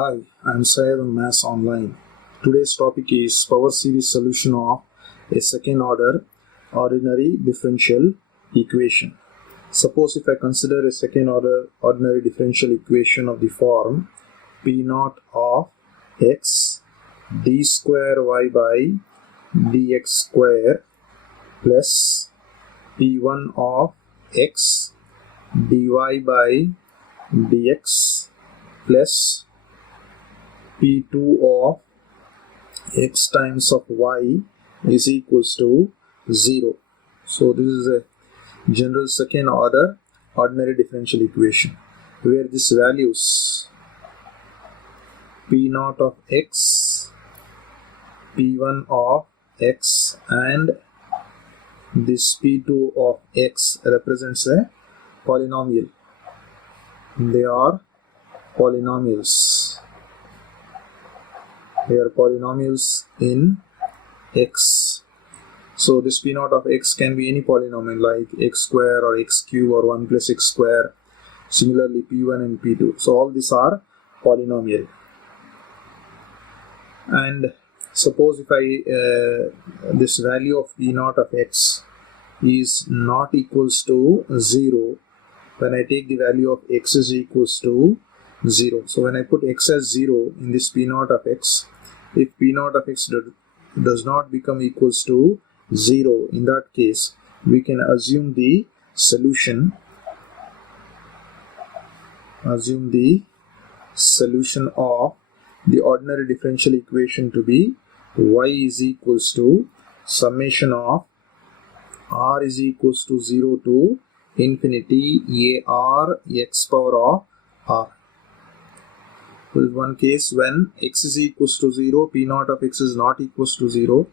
Hi, I'm Syed on Mass Online. Today's topic is power series solution of a second order ordinary differential equation. Suppose if I consider a second order ordinary differential equation of the form P naught of x d square y by dx square plus P1 of x dy by dx plus P2 of x times of y is equals to 0. So this is a general second order ordinary differential equation where these values P0 of x, P1 of x and this P2 of x represents a polynomial. They are polynomials. They are polynomials in x. So this P0 of x can be any polynomial like x square or x cube or 1 plus x square. Similarly P1 and P2. So all these are polynomial. And suppose if this value of P0 of x is not equals to 0, when I take the value of x is equals to 0. So when I put x as 0 in this P0 of x, if P0 of x does not become equals to 0, in that case we can assume the solution of the ordinary differential equation to be y is equals to summation of r is equals to 0 to infinity ar x power of r. There is one case when x is equals to 0, P0 of x is not equals to 0,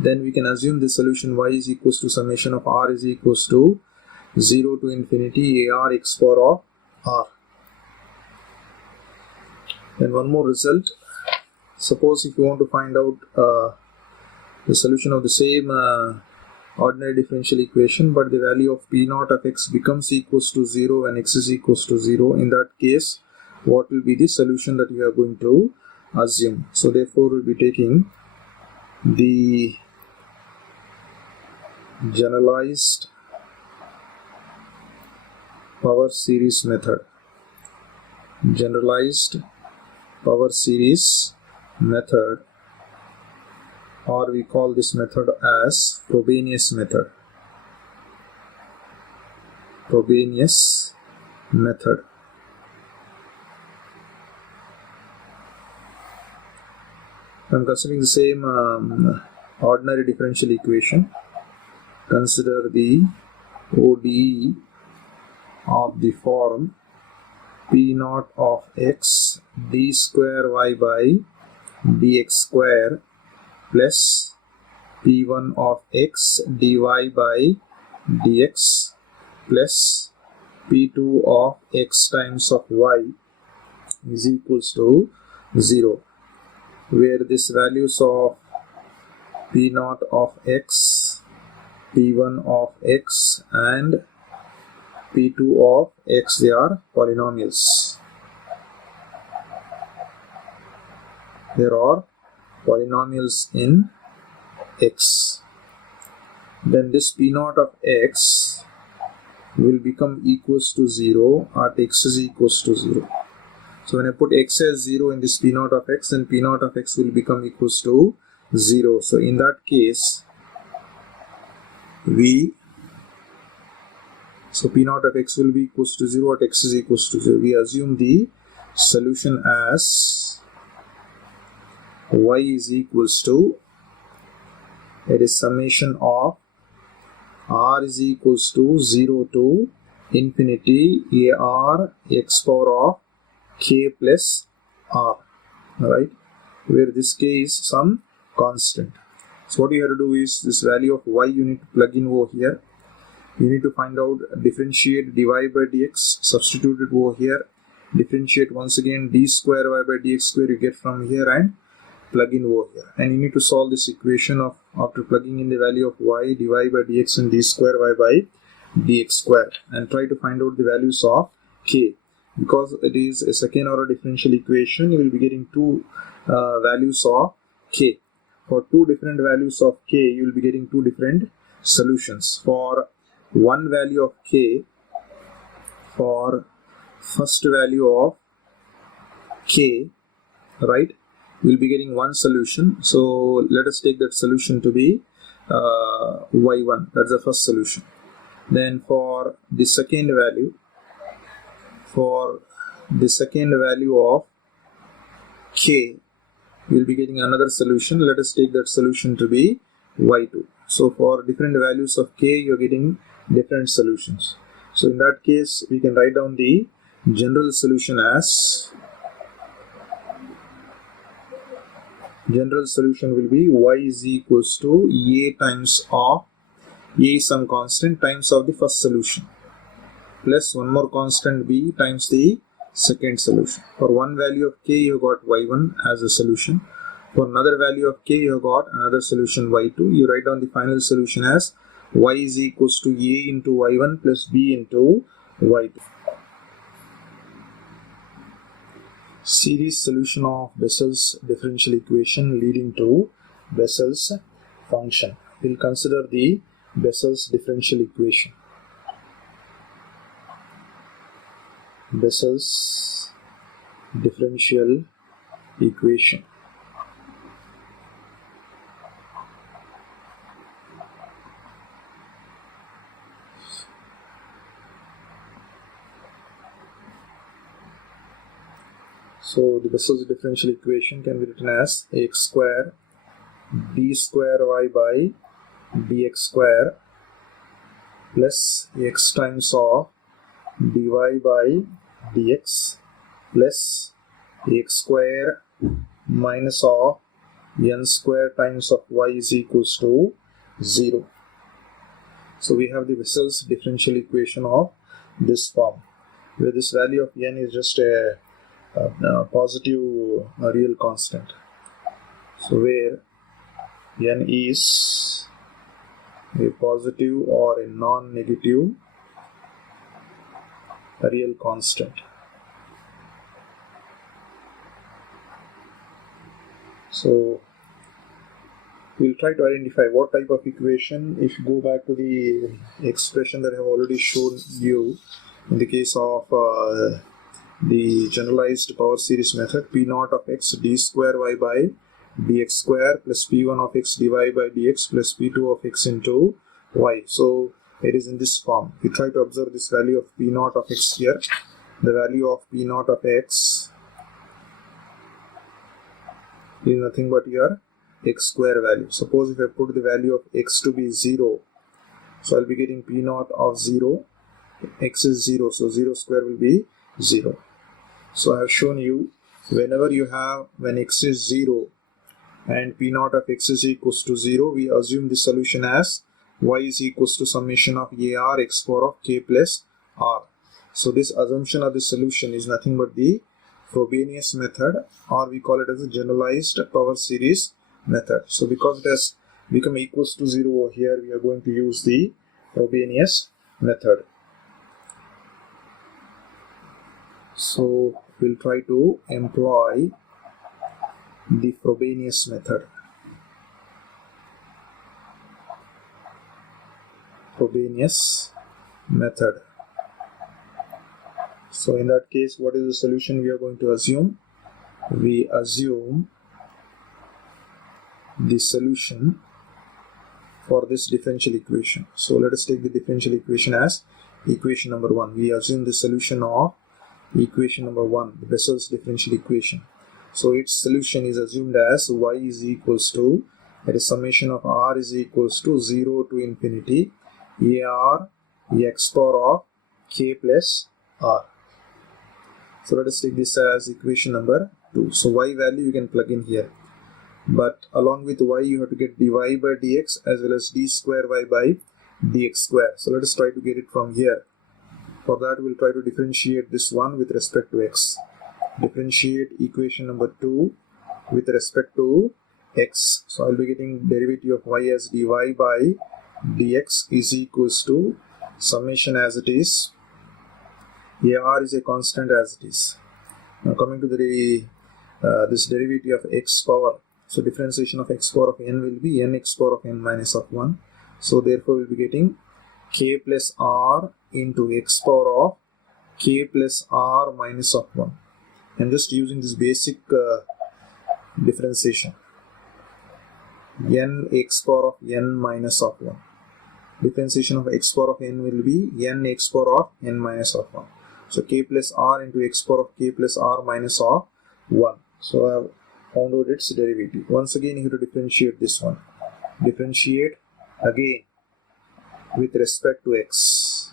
then we can assume the solution y is equals to summation of r is equals to 0 to infinity ar x power of r. Then one more result. Suppose if you want to find out the solution of the same ordinary differential equation, but the value of P0 of x becomes equals to 0 when x is equals to 0, in that case what will be the solution that we are going to assume? So therefore we'll be taking the generalized power series method. Generalized power series method, or we call this method as Frobenius method. Frobenius method. I'm considering the same ordinary differential equation. Consider the ODE of the form P0 of x d square y by dx square plus P1 of x dy by dx plus P2 of x times of y is equals to 0, where these values of P0 of x, P1 of x and P2 of x, they are polynomials. There are polynomials in x. Then this P0 of x will become equals to 0 at x is equals to 0. So when I put x as 0 in this P0 of x, then P0 of x will become equals to 0. So in that case, P0 of x will be equals to 0 at x is equals to 0. We assume the solution as y is equals to, it is summation of r is equals to 0 to infinity ar x power of k plus r, right, where this k is some constant. So what you have to do is this value of y you need to plug in over here. You need to find out, differentiate dy by dx, substitute it over here, differentiate once again d square y by dx square you get from here and plug in over here. And you need to solve this equation of after plugging in the value of y, dy by dx and d square y by dx square, and try to find out the values of k. because it is a second order differential equation, you will be getting two values of k. For two different values of k, you will be getting two different solutions. For one value of k, for first value of k, right, we will be getting one solution. So let us take that solution to be y1. That's the first solution. Then for the second value, of k, we will be getting another solution. Let us take that solution to be y2. So for different values of k, you are getting different solutions. So in that case, we can write down the general solution as, general solution will be y is equals to a times of a is some constant times of the first solution plus one more constant b times the second solution. For one value of k, you got y1 as a solution. For another value of k, you got another solution y2. You write down the final solution as y is equals to a into y1 plus b into y2. Series solution of Bessel's differential equation leading to Bessel's function. We'll consider the Bessel's differential equation. Bessel's differential equation. So the Bessel's differential equation can be written as x square d square y by dx square plus x times of dy by dx plus x square minus of n square times of y is equals to 0. So we have the Bessel's differential equation of this form, where this value of n is just a positive real constant. So where n is a positive or a non-negative real constant. So we'll try to identify what type of equation. If you go back to the expression that I have already shown you in the case of the generalized power series method, p naught of x d square y by dx square plus p1 of x dy by dx plus p2 of x into y. So it is in this form. We try to observe this value of p naught of x here. The value of p naught of x is nothing but your x square value. Suppose if I put the value of x to be 0, so I'll be getting p naught of 0. X is 0, so 0 square will be 0. So I have shown you when x is 0 and p naught of x is equals to 0, we assume the solution as y is equals to summation of ar x power of k plus r. So this assumption of the solution is nothing but the Frobenius method, or we call it as a generalized power series method. So because it has become equals to 0 over here, we are going to use the Frobenius method. So we'll try to employ the Frobenius method. Frobenius method. So in that case, what is the solution we are going to assume? We assume the solution for this differential equation. So let us take the differential equation as equation number 1. We assume the solution of equation number 1, the Bessel's differential equation. So its solution is assumed as y is equals to, that is summation of r is equals to 0 to infinity ar x power of k plus r. So let us take this as equation number 2. So y value you can plug in here, but along with y you have to get dy by dx as well as d square y by dx square. So let us try to get it from here. For that we'll try to differentiate this one with respect to x. Differentiate equation number 2 with respect to x. So I'll be getting derivative of y as dy by dx is equals to summation as it is AR is a constant as it is. Now coming to the this derivative of x power. So differentiation of x power of n will be n x power of n minus of 1. So therefore we'll be getting k plus r into x power of k plus r minus of 1. I'm just using this basic differentiation. N x power of n minus of 1. Differentiation of x power of n will be n x power of n minus of 1. So k plus r into x power of k plus r minus of 1. So I have found out its derivative. Once again you have to differentiate this one. Differentiate again with respect to x.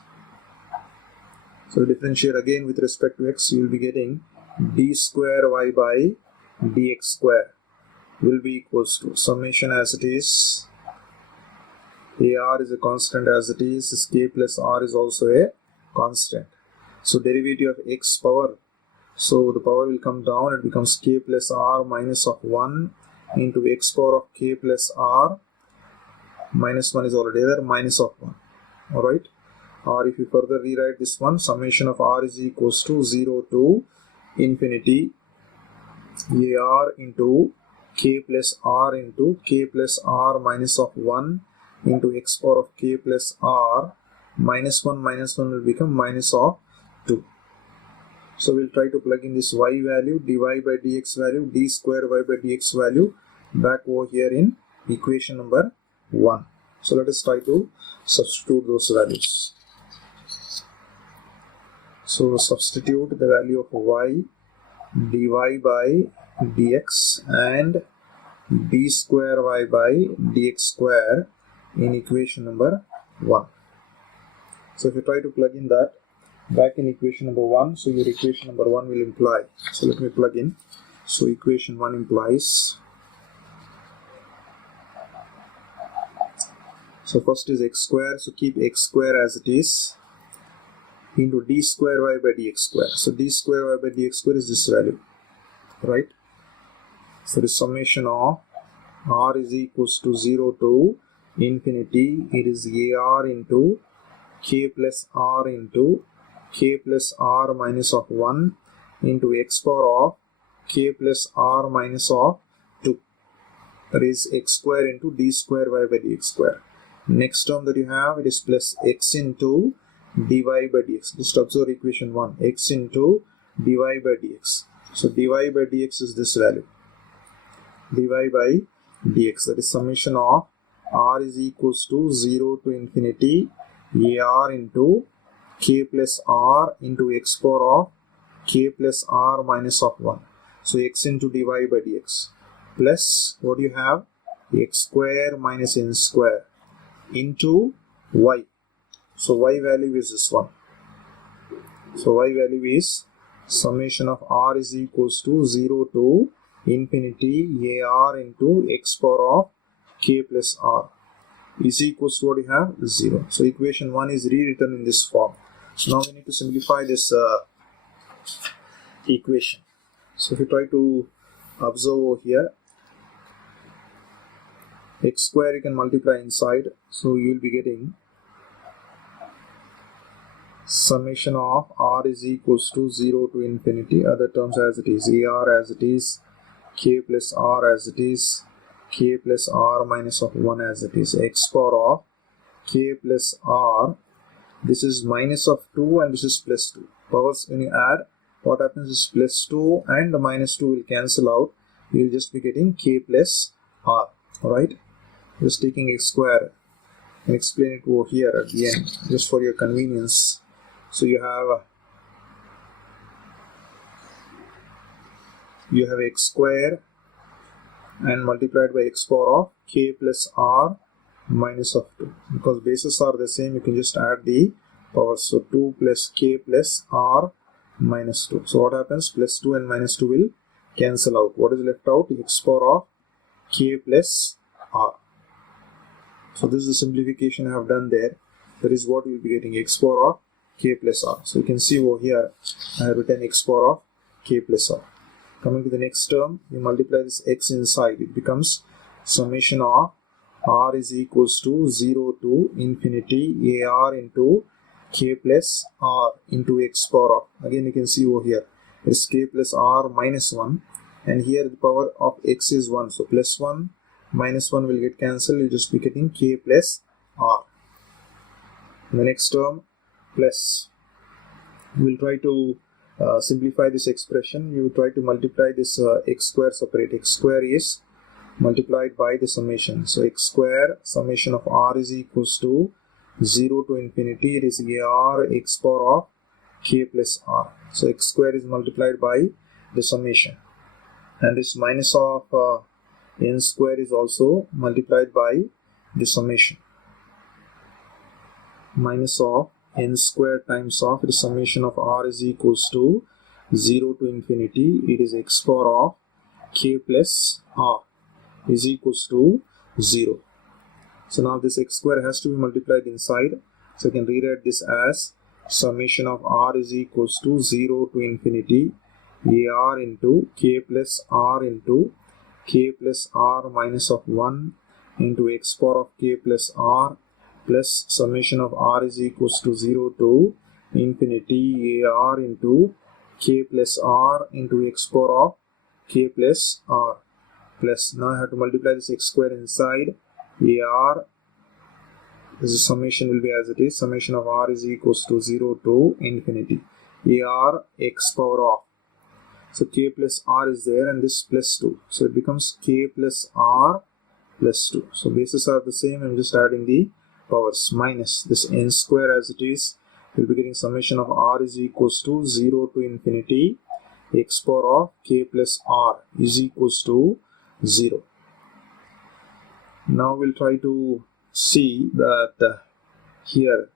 So differentiate again with respect to x, you will be getting d square y by dx square will be equals to summation as it is. AR is a constant as it is, k plus r is also a constant. So derivative of x power, so the power will come down, it becomes k plus r minus of 1 into x power of k plus r minus 1 is already there, minus of 1. Alright, or if you further rewrite this one, summation of r is equals to 0 to infinity AR into k plus r into k plus r minus of 1 into x power of k plus r minus 1 will become minus of 2. So we'll try to plug in this y value, dy by dx value, d square y by dx value back over here in equation number 1. So let us try to substitute those values. So substitute the value of y, dy by dx and d square y by dx square in equation number 1. So if you try to plug in that back in equation number 1, so your equation number 1 will imply. So let me plug in. So equation 1 implies, so first is x square, so keep x square as it is, into d square y by dx square. So d square y by dx square is this value, right? So the summation of r is equals to 0 to infinity, it is AR into k plus r into k plus r minus of 1 into x power of k plus r minus of 2. That is x square into d square y by dx square. Next term that you have, it is plus x into dy by dx. Just observe equation 1, x into dy by dx. So dy by dx is this value, dy by dx, that is summation of r is equals to 0 to infinity AR into k plus r into x power of k plus r minus of 1. So x into dy by dx plus what you have, x square minus n square into y. So y value is this one. So y value is summation of r is equals to 0 to infinity AR into x power of k plus r is equals to what you have, 0. So equation 1 is rewritten in this form. So now we need to simplify this equation. So if you try to observe over here, x square you can multiply inside, so you will be getting summation of r is equals to 0 to infinity, other terms as it is, AR as it is, k plus r as it is, k plus r minus of 1 as it is, x power of k plus r, this is minus of 2 and this is plus 2. Powers when you add, what happens is plus 2 and the minus 2 will cancel out, you will just be getting k plus r. Alright, just taking x square and explain it over here at the end just for your convenience. So you have x square and multiplied by x power of k plus r minus of 2. Because bases are the same, you can just add the powers. So 2 plus k plus r minus 2. So what happens? Plus 2 and minus 2 will cancel out. What is left out? X power of k plus r. So this is the simplification I have done there. That is what we will be getting, x power of k plus r. So you can see over here I have written x power of k plus r. Coming to the next term, you multiply this x inside, it becomes summation of r is equals to 0 to infinity AR into k plus r into x power of, again you can see over here, it's k plus r minus 1, and here the power of x is 1, so plus 1 minus 1 will get cancelled, you'll just be getting k plus r. In the next term, plus, we'll try to simplify this expression. You try to multiply this x square separate. X square is multiplied by the summation. So x square summation of r is equals to 0 to infinity. It is ar x power of k plus r. So x square is multiplied by the summation. And this minus of n square is also multiplied by the summation. Minus of n square times of the summation of r is equals to 0 to infinity. It is x power of k plus r is equals to 0. So now this x square has to be multiplied inside. So I can rewrite this as summation of r is equals to 0 to infinity ar into k plus r into k plus r minus of 1 into x power of k plus r plus summation of r is equals to 0 to infinity ar into k plus r into x power of k plus r, plus now I have to multiply this x square inside ar. This summation will be as it is, summation of r is equals to 0 to infinity ar x power of, so k plus r is there and this plus 2, so it becomes k plus r plus 2. So bases are the same, I'm just adding the powers, minus this n square as it is, we'll be getting summation of r is equals to 0 to infinity x power of k plus r is equals to 0. Now we'll try to see that here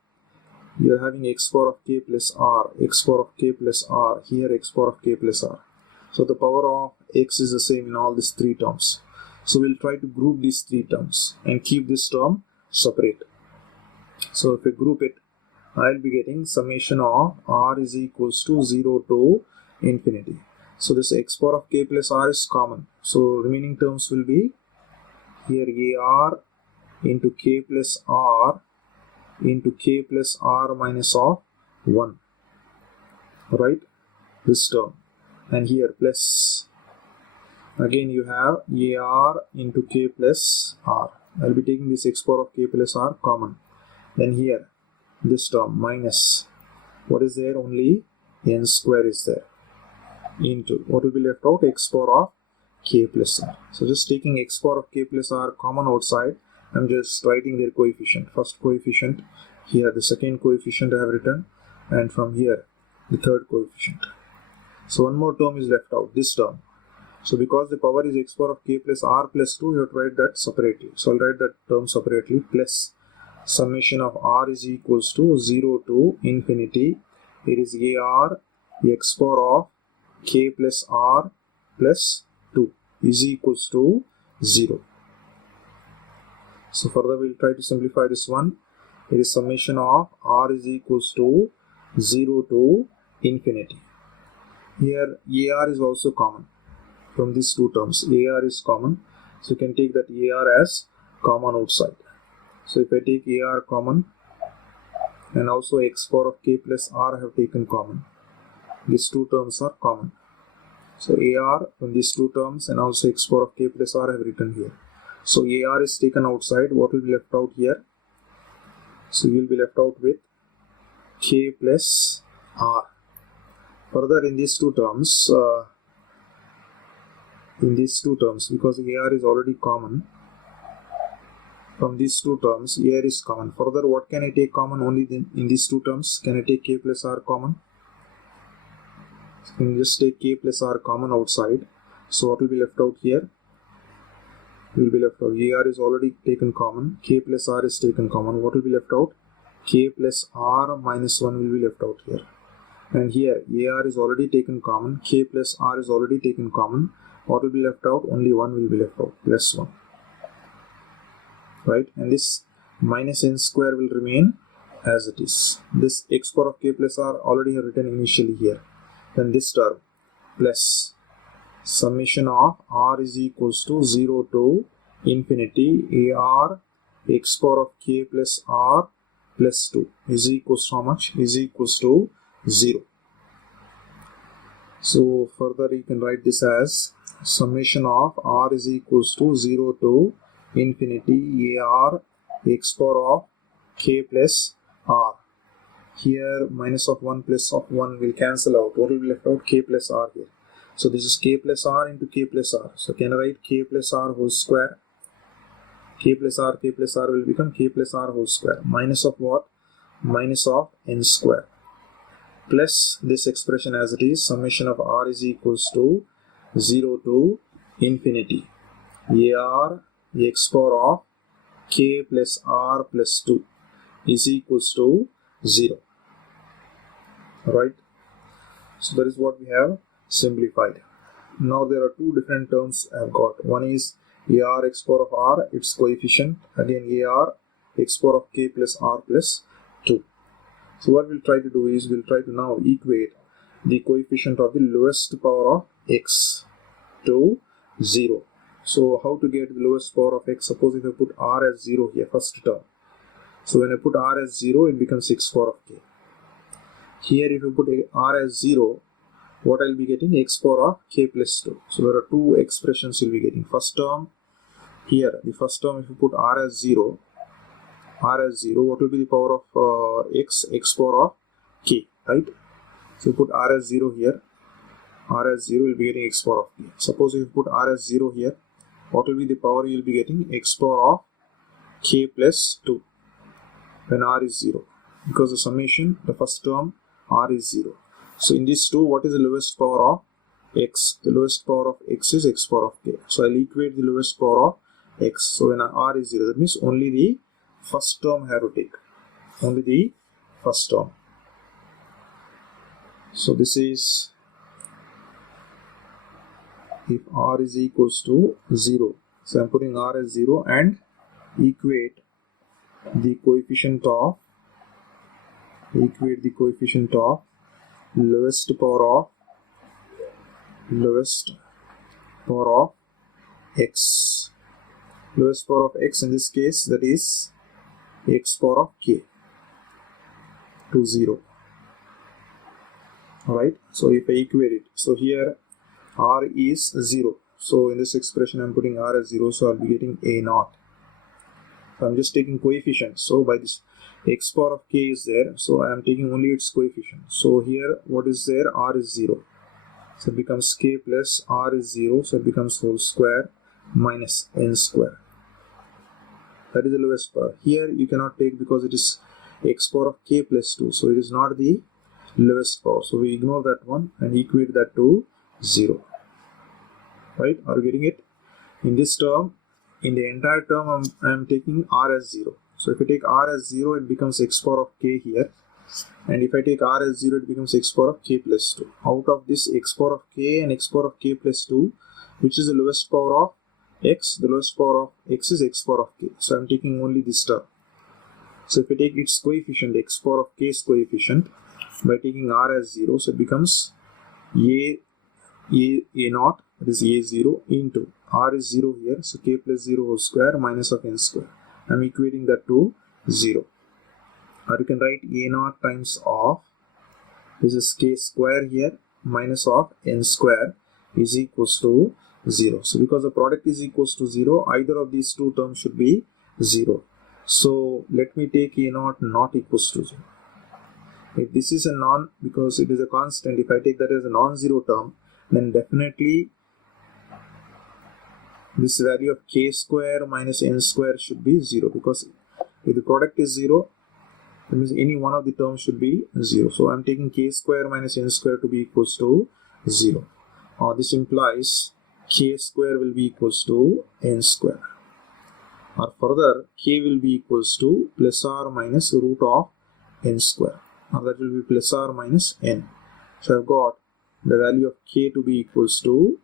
you're having x power of k plus r, x power of k plus r, here x power of k plus r. So the power of x is the same in all these three terms. So we'll try to group these three terms and keep this term separate. So if we group it, I'll be getting summation of r is equals to 0 to infinity. So this x power of k plus r is common. So remaining terms will be here ar into k plus r into k plus r minus of 1. Right? This term. And here plus. Again you have ar into k plus r. I'll be taking this x power of k plus r common. Then here this term minus, what is there? Only n square is there, into what will be left out? X power of k plus r. So just taking x power of k plus r common outside, I'm just writing their coefficient. First coefficient, here the second coefficient I have written, and from here the third coefficient. So one more term is left out, this term. So because the power is x power of k plus r plus 2, you have to write that separately. So I'll write that term separately, plus summation of r is equals to 0 to infinity. It is ar x power of k plus r plus 2 is equals to 0. So further we'll try to simplify this one. It is summation of r is equals to 0 to infinity. Here ar is also common from these two terms. Ar is common, so you can take that ar as common outside. So if I take ar common, and also x power of k plus r I have taken common, these two terms are common. So ar from these two terms and also x power of k plus r I have written here. So ar is taken outside, what will be left out here? So you will be left out with k plus r. Further in these two terms, because ar is already common, from these two terms ar is common. Further, what can I take common? Only in these two terms can I take k plus r common. So you can just take k plus r common outside. So what will be left out here? Will be left out, ar is already taken common, k plus r is taken common. What will be left out? K plus r minus 1 will be left out here. And here ar is already taken common, k plus r is already taken common. What will be left out? Only 1 will be left out, plus 1. Right? And this minus n square will remain as it is. This x power of k plus r already have written initially here. Then this term plus summation of r is equals to 0 to infinity ar x power of k plus r plus 2 is equals to how much? Is equals to 0. So further you can write this as summation of r is equals to 0 to infinity ar x power of k plus r. Here minus of 1 plus of 1 will cancel out. What will be left out? K plus r here. So this is k plus r into k plus r. So can I write k plus r whole square? K plus r will become k plus r whole square. Minus of what? Minus of n square. Plus this expression as it is, summation of r is equals to 0 to infinity ar x power of k plus r plus 2 is equals to 0. Right? So that is what we have simplified. Now there are two different terms I have got. One is ar x power of r, its coefficient, again ar x power of k plus r plus 2. So what we'll try to do is we'll try to now equate the coefficient of the lowest power of x to 0. So how to get the lowest power of x? Suppose if I put r as 0 here, first term. So when I put r as 0, it becomes x power of k. Here if you put r as 0, what I'll be getting? X power of k plus 2. So there are two expressions you'll be getting. First term, here the first term if you put r as 0, what will be the power of x? X power of k, right? So you put r as 0 here, r as 0 will be getting x power of k. Suppose if you put r as 0 here, what will be the power you will be getting? X power of k plus 2 when r is 0. Because the summation, the first term, r is 0. So in these two, what is the lowest power of x? The lowest power of x is x power of k. So I'll equate the lowest power of x. So when r is 0, that means only the first term I have to take. Only the first term. So this is if r is equals to 0. So I'm putting r as 0 and equate the coefficient of lowest power of x. Lowest power of x in this case, that is x power of k to 0. Alright, so if I equate it, so here r is 0. So in this expression I'm putting r as 0, so I'll be getting a naught. So I'm just taking coefficient. So by this x power of k is there, so I am taking only its coefficient. So here what is there? R is 0. So it becomes k plus r is 0, so it becomes whole square minus n square. That is the lowest power. Here you cannot take because it is x power of k plus 2, so it is not the lowest power. So we ignore that one and equate that to 0. Right? Are you getting it? In this term, in the entire term, I am taking r as 0. So if I take r as 0, it becomes x power of k here. And if I take r as 0, it becomes x power of k plus 2. Out of this x power of k and x power of k plus 2, which is the lowest power of x? The lowest power of x is x power of k. So I am taking only this term. So if I take its coefficient, x power of k's coefficient, by taking r as 0, so it becomes a naught, that is a0 into r is 0 here, so k plus 0 whole square minus of n square. I am equating that to 0. Or you can write a naught times of, this is k square here, minus of n square is equals to 0. So because the product is equals to 0, either of these two terms should be 0. So let me take a naught not equals to 0. If this is a because it is a constant, if I take that as a non-zero term, then definitely this value of k square minus n square should be 0, because if the product is 0, that means any one of the terms should be 0. So I am taking k square minus n square to be equals to 0. This implies k square will be equals to n square. Or further, k will be equals to plus or minus root of n square. Now that will be plus or minus n. So I've got the value of k to be equals to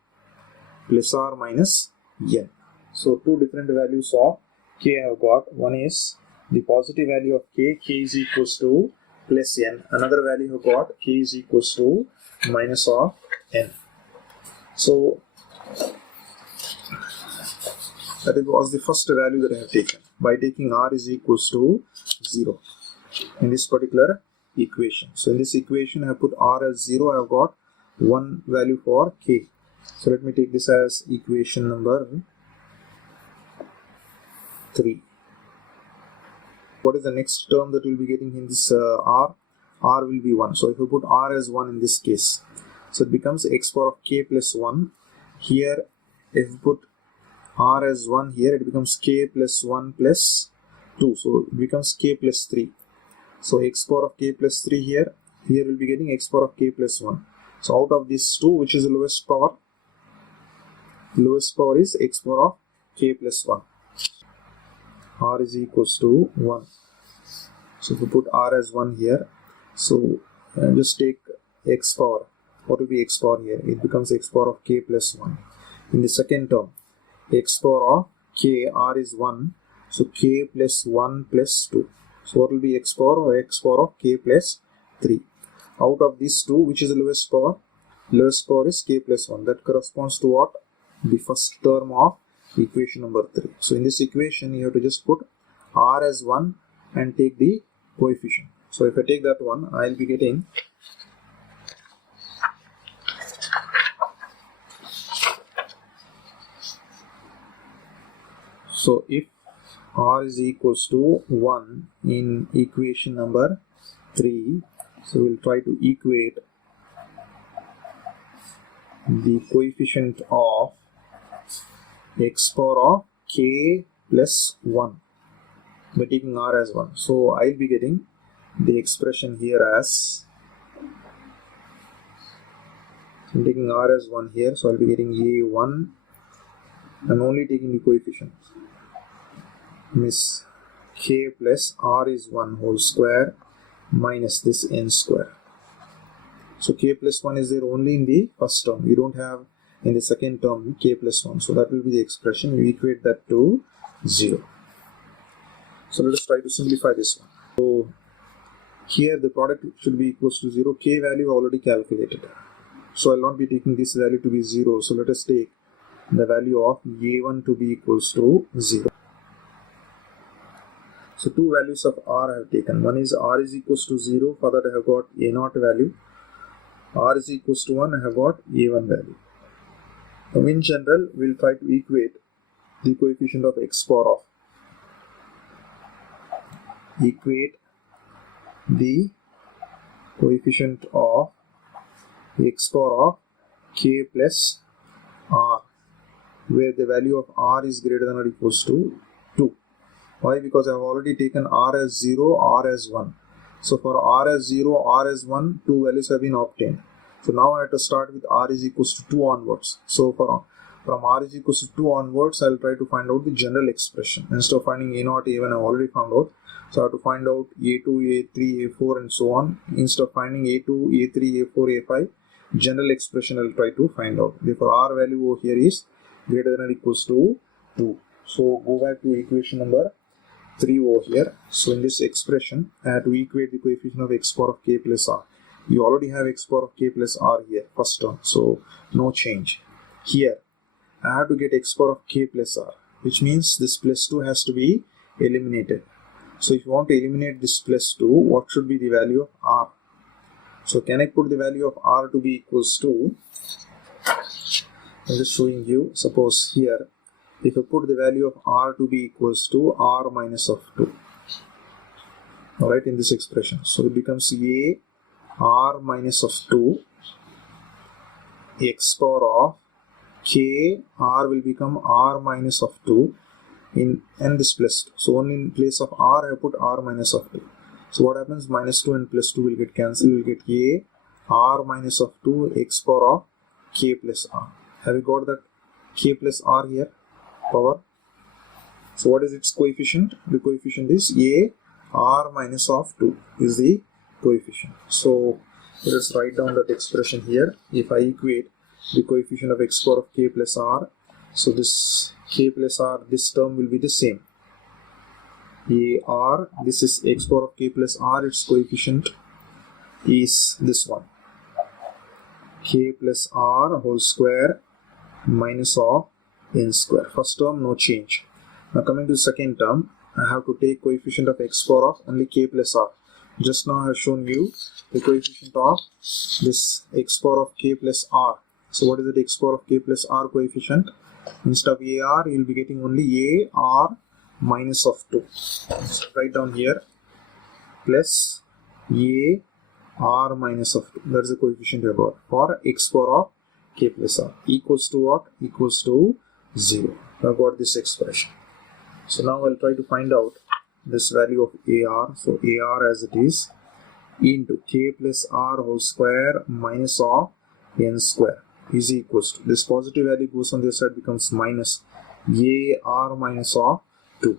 plus or minus n. So two different values of k I have got. One is the positive value of k is equals to plus n. Another value I have got, k is equals to minus of n. So that was the first value that I have taken by taking r is equals to 0. in this particular equation. So in this equation I have put r as 0, I have got one value for k. So let me take this as equation number 3. What is the next term that we will be getting in this r? R will be 1. So if you put r as 1 in this case, so it becomes x power of k plus 1. Here if you put r as 1 here, it becomes k plus 1 plus 2. So it becomes k plus 3. So x power of k plus 3 here we'll be getting x power of k plus 1. So out of these two, which is the lowest power? Lowest power is x power of k plus 1. R is equals to 1. So if you put r as 1 here, so just take x power. What will be x power here? It becomes x power of k plus 1. In the second term, x power of k, r is 1. So k plus 1 plus 2. So what will be x power? X power of k plus 3. Out of these two, which is the lowest power? Lowest power is k plus 1. That corresponds to what? The first term of equation number 3. So in this equation, you have to just put r as 1 and take the coefficient. So if I take that one, I will be getting so if r is equals to 1 in equation number 3, so we'll try to equate the coefficient of x power of k plus 1 by taking r as 1. So I'll be getting the expression here as, I'm taking r as 1 here, so I'll be getting a1. I'm only taking the coefficient, means k plus r is 1 whole square minus this n square. So k plus 1 is there only in the first term. You don't have in the second term k plus 1. So that will be the expression. You equate that to 0. So let us try to simplify this one. So here the product should be equals to 0. K value already calculated. So I will not be taking this value to be 0. So let us take the value of a1 to be equals to 0. So two values of r I have taken. One is r is equals to 0. For that I have got a0 value. R is equals to 1. I have got a1 value. Now in general, we will try to equate the coefficient of x power of. Equate the coefficient of x power of k plus r, where the value of r is greater than or equals to 2. Why? Because I have already taken r as 0, r as 1. So for r as 0, r as 1, two values have been obtained. So now I have to start with r is equals to 2 onwards. So from r is equals to 2 onwards, I will try to find out the general expression. Instead of finding a0, a1, I have already found out. So I have to find out a2, a3, a4 and so on. Instead of finding a2, a3, a4, a5, general expression I will try to find out. Therefore r value over here is greater than or equals to 2. So go back to equation number 3 over here. So in this expression, I have to equate the coefficient of x power of k plus r. You already have x power of k plus r here, first term, so no change. Here, I have to get x power of k plus r, which means this plus 2 has to be eliminated. So if you want to eliminate this plus 2, what should be the value of r? So can I put the value of r to be equals to, I'm just showing you, suppose here, if I put the value of r to be equals to r minus of 2, alright, in this expression. So it becomes a r minus of 2 x power of k, r will become r minus of 2 and this plus 2. So only in place of r I put r minus of 2. So what happens? Minus 2 and plus 2 will get cancelled. We will get a r minus of 2 x power of k plus r. Have you got that k plus r here? Power. So what is its coefficient? The coefficient is a r minus of 2 is the coefficient. So let us write down that expression here. If I equate the coefficient of x power of k plus r, so this k plus r, this term will be the same. A r, this is x power of k plus r, its coefficient is this one, k plus r whole square minus of n square. First term no change. Now coming to the second term, I have to take coefficient of x power of only k plus r. Just now I have shown you the coefficient of this x power of k plus r. So what is the x power of k plus r coefficient? Instead of ar, you will be getting only ar minus of 2. So write down here plus ar minus of 2. That is the coefficient you got for x power of k plus r equals to what? Equals to 0. I got this expression. So now I'll try to find out this value of ar. So ar as it is into k plus r whole square minus of n square is equals to, this positive value goes on this side, becomes minus ar minus of 2.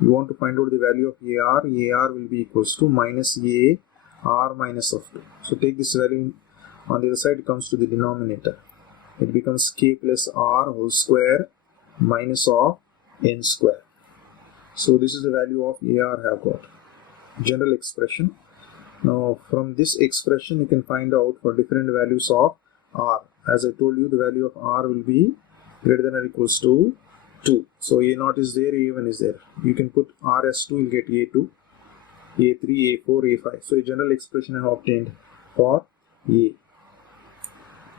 You want to find out the value of ar will be equals to minus ar minus of 2. So take this value on the other side, it comes to the denominator. It becomes k plus r whole square minus of n square. So this is the value of ar I have got. General expression. Now from this expression you can find out for different values of r. As I told you, the value of r will be greater than or equals to 2. So a0 is there, a1 is there. You can put r as 2, you'll get a2, a3, a4, a5. So a general expression I have obtained for a.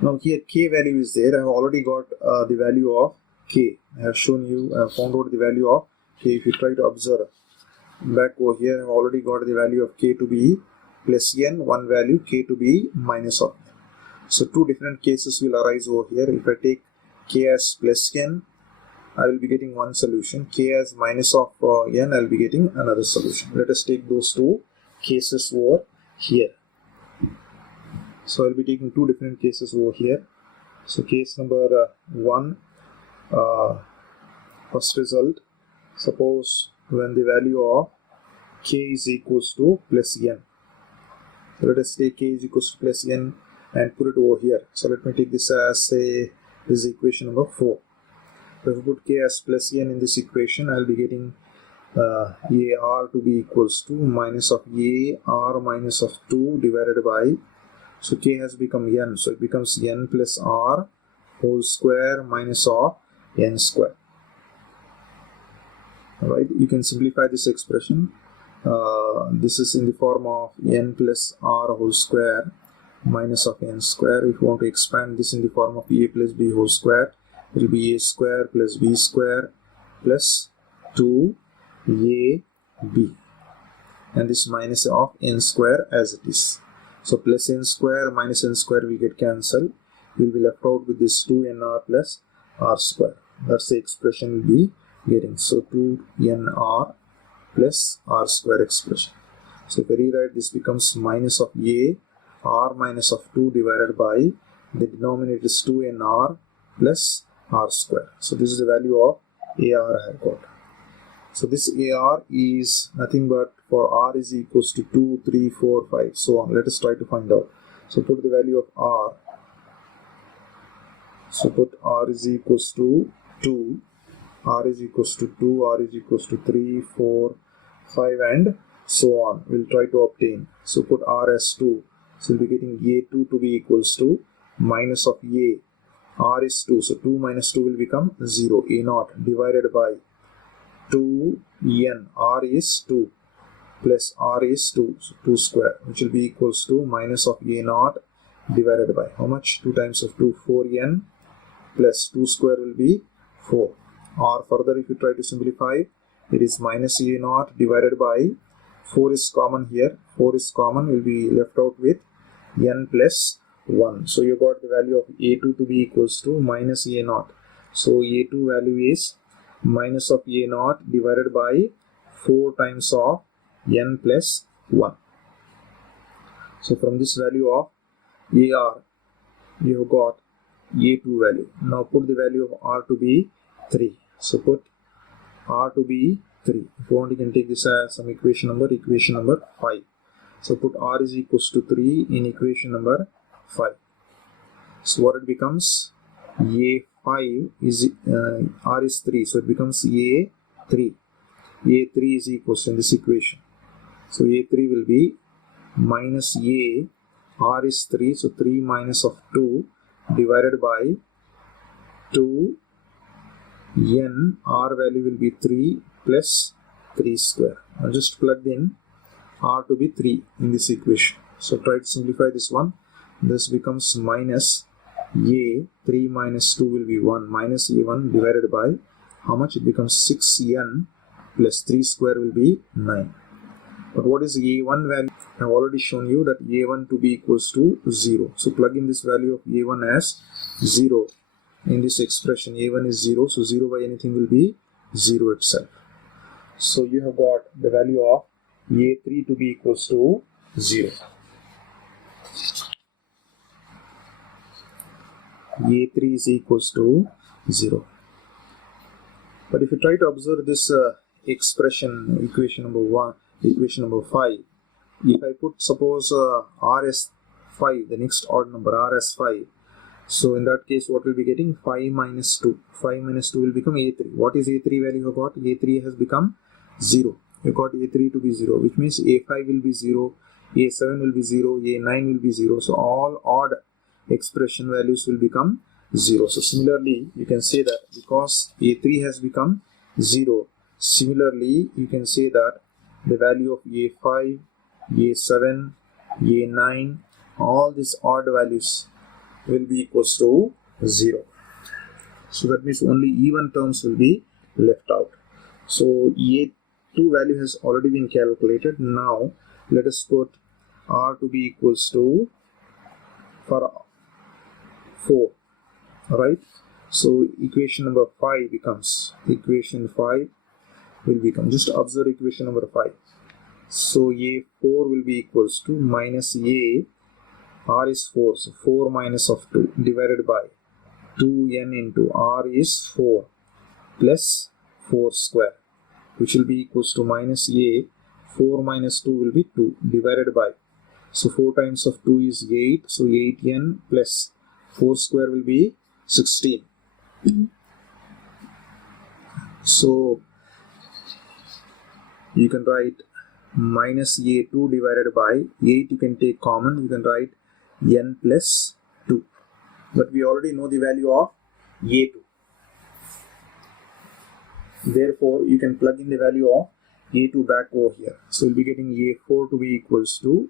Now here k value is there. I have already got the value of k. I have shown you, I have found out the value of k. If you try to observe back over here, I have already got the value of k to be plus n, one value k to be minus of n. So two different cases will arise over here. If I take k as plus n, I will be getting one solution. K as minus of n, I will be getting another solution. Let us take those two cases over here. So I will be taking two different cases over here. So case number 1, first result, suppose when the value of k is equals to plus n. So let us take k is equals to plus n and put it over here. So let me take this as say this is equation number 4. So if I put k as plus n in this equation, I will be getting ar to be equals to minus of ar minus of 2 divided by, so k has become n, so it becomes n plus r whole square minus of n square. Alright, you can simplify this expression. This is in the form of n plus r whole square minus of n square. If you want to expand this in the form of a plus b whole square, it will be a square plus b square plus 2ab, and this minus of n square as it is. So plus n square minus n square will get cancelled. You will be left out with this 2nr plus r square. That's the expression will be getting. So 2nr plus r square expression. So if I rewrite, this becomes minus of r minus of 2 divided by the denominator is 2nr plus r square. So this is the value of ar I have got. So this ar is nothing but for r is equals to 2, 3, 4, 5, so on. Let us try to find out. So put the value of r. So put r is equals to 2, r is equals to 2, r is equals to 3, 4, 5 and so on. We'll try to obtain. So put r as 2. So we'll be getting a2 to be equals to minus of a. R is 2. So 2 minus 2 will become 0. A0 divided by 2n. R is 2 plus r is 2. So 2 square, which will be equals to minus of a0 divided by how much? 2 times of 2, 4n plus 2 square will be 4. Or further, if you try to simplify, it is minus a0 divided by 4 is common here. 4 is common, will be left out with n plus 1. So you got the value of a2 to be equals to minus a0. So a2 value is minus of a0 divided by 4 times of n plus 1. So from this value of ar, you have got a2 value. Now put the value of r to be 3. So put r to be 3. If you want, you can take this as some equation number 5. So put r is equals to 3 in equation number 5. So what it becomes? a5 is r is 3, so it becomes a3. a3 is equals to in this equation. So a3 will be minus a, r is 3, so 3 minus of 2 divided by 2 n, r value will be 3 plus 3 square. Now just plug in r to be 3 in this equation. So try to simplify this one. This becomes minus a 3 minus 2 will be 1 minus a1 divided by how much? It becomes 6n plus 3 square will be 9. But what is a1 value? I have already shown you that a1 to be equals to 0. So plug in this value of a1 as 0 in this expression. a1 is 0, so 0 by anything will be 0 itself. So you have got the value of a3 to be equals to 0. a3 is equals to 0. But if you try to observe this expression, equation number 1, equation number 5, if I put suppose r as 5, the next odd number r as 5, so in that case what will be getting? 5 minus 2. 5 minus 2 will become a3. What is a3 value you got? a3 has become 0. You got a3 to be 0, which means a5 will be 0, a7 will be 0, a9 will be 0. So all odd expression values will become 0. So similarly, you can say that because a3 has become 0, similarly you can say that the value of a5, a7, a9, all these odd values will be equals to 0. So that means only even terms will be left out. So a2 value has already been calculated. Now let us put r to be equals to for 4, right? So equation number 5 becomes, equation 5 will become, just observe equation number 5. So a4 will be equals to minus a, r is 4, so 4 minus of 2 divided by 2n into r is 4 plus 4 square, which will be equals to minus a, 4 minus 2 will be 2 divided by, so 4 times of 2 is 8, so 8n plus 4 square will be 16. So you can write minus a2 divided by 8, you can take common, you can write n plus 2. But we already know the value of a2. Therefore, you can plug in the value of a2 back over here. So we'll be getting a4 to be equals to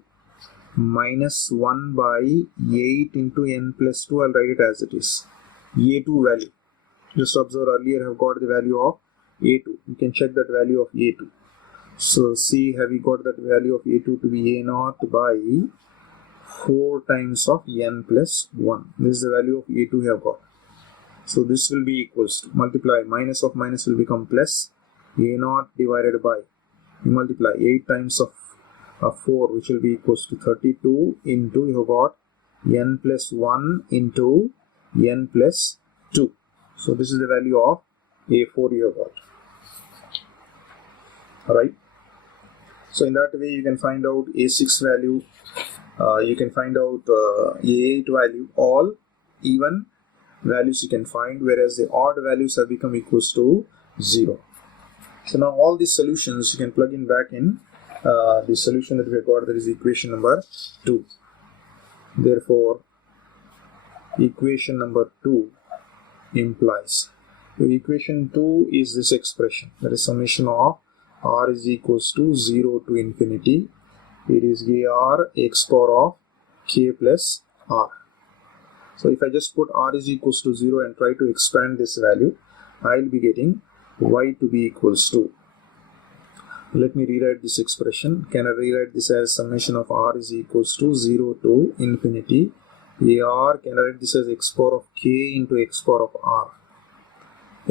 minus 1 by 8 into n plus 2. I'll write it as it is. a2 value. Just observe earlier I have got the value of a2. You can check that value of a2. So see, have we got that value of a2 to be a0 by 4 times of n plus 1. This is the value of a2 we have got. So this will be equals to, multiply, minus of minus will become plus, a0 divided by, you multiply 8 times of 4, which will be equals to 32 into, you have got n plus 1 into n plus 2. So this is the value of a4 you have got. Alright. So in that way you can find out a6 value, you can find out a8 value, all even values you can find, whereas the odd values have become equals to 0. So now all these solutions you can plug in back in the solution that we have got, that is equation number 2. Therefore, equation number 2 implies, so equation 2 is this expression, that is summation of r is equals to 0 to infinity. It is ar x power of k plus r. So if I just put r is equals to 0 and try to expand this value, I will be getting y to be equals to, let me rewrite this expression. Can I rewrite this as summation of r is equals to 0 to infinity ar, can I write this as x power of k into x power of r.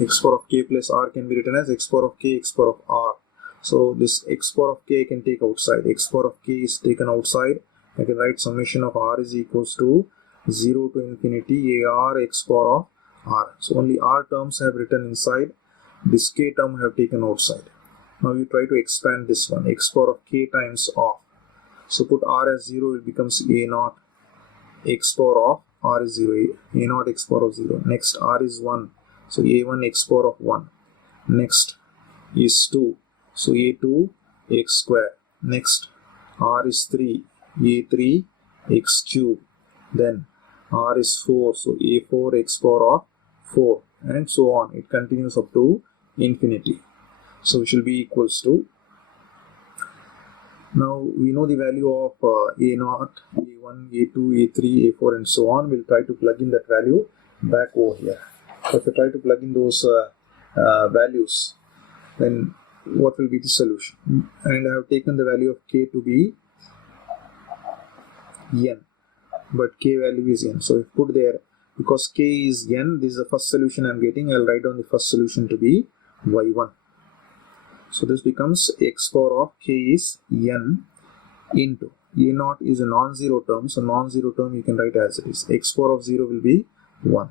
X power of k plus r can be written as x power of k, x power of r. So this x power of k can take outside, x power of k is taken outside. I can write summation of r is equals to 0 to infinity ar x power of r. So only r terms have written inside, this k term have taken outside. Now you try to expand this one, x power of k times of. So put r as 0, it becomes a0 x power of r is 0, a0 x power of 0. Next r is 1, so a1 x power of 1. Next is 2, so a2 x square. Next r is 3, a3 x cube. Then r is 4, so a4 x power of 4, and so on. It continues up to infinity. So it will be equals to Now we know the value of A0, A1, A2, A3, A4 and so on. We'll try to plug in that value back over here. So if you try to plug in those values, then what will be the solution? And I have taken the value of k to be n, but k value is n. So if put there, because k is n, this is the first solution I'm getting, I'll write down the first solution to be y1. So this becomes x power of k is n into a0 is a non-zero term, so non-zero term you can write as it is. X power of 0 will be 1.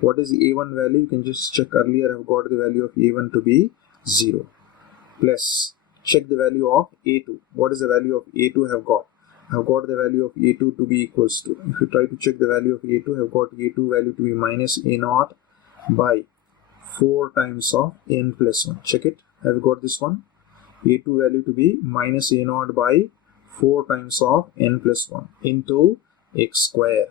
What is the a1 value? You can just check. Earlier I've got the value of a1 to be 0. Plus check the value of a2. What is the value of a2 I have got? I have got the value of a2 to be equals to, if you try to check the value of a2, I have got a2 value to be minus a0 by 4 times of n plus 1. Check it. I have got this one. a2 value to be minus a0 by 4 times of n plus 1 into x square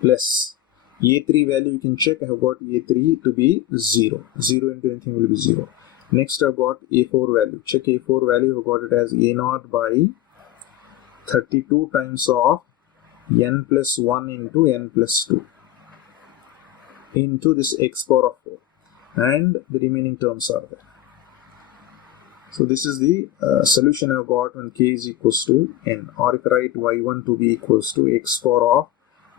plus a3 value you can check. I have got a3 to be 0. 0 into anything will be 0. Next I've got a4 value. Check a4 value. I've got it as a0 by 32 times of n plus 1 into n plus 2 into this x power of 4, and the remaining terms are there. So this is the solution I've got when k is equals to n, or if I write y1 to be equals to x power of